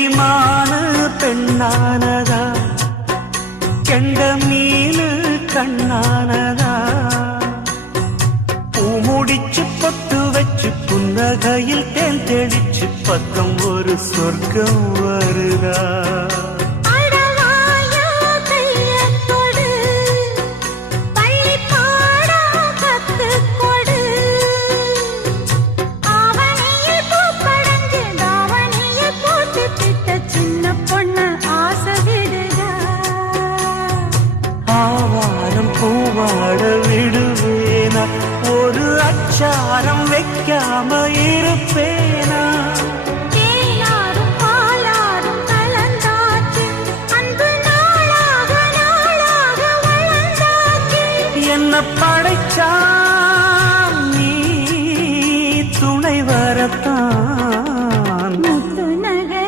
கெண்டிமானு பெண்ணானதா கெண்ட மீனு கண்ணானதா பூமுடிச்சு பொட்டு வச்சு புன்னகையில் தேன் தெளிச்சு பக்கம் ஒரு சொர்க்கம் வருதா பூவாட விடுவேனா ஒரு அச்சாரம் வைக்காம இருப்பே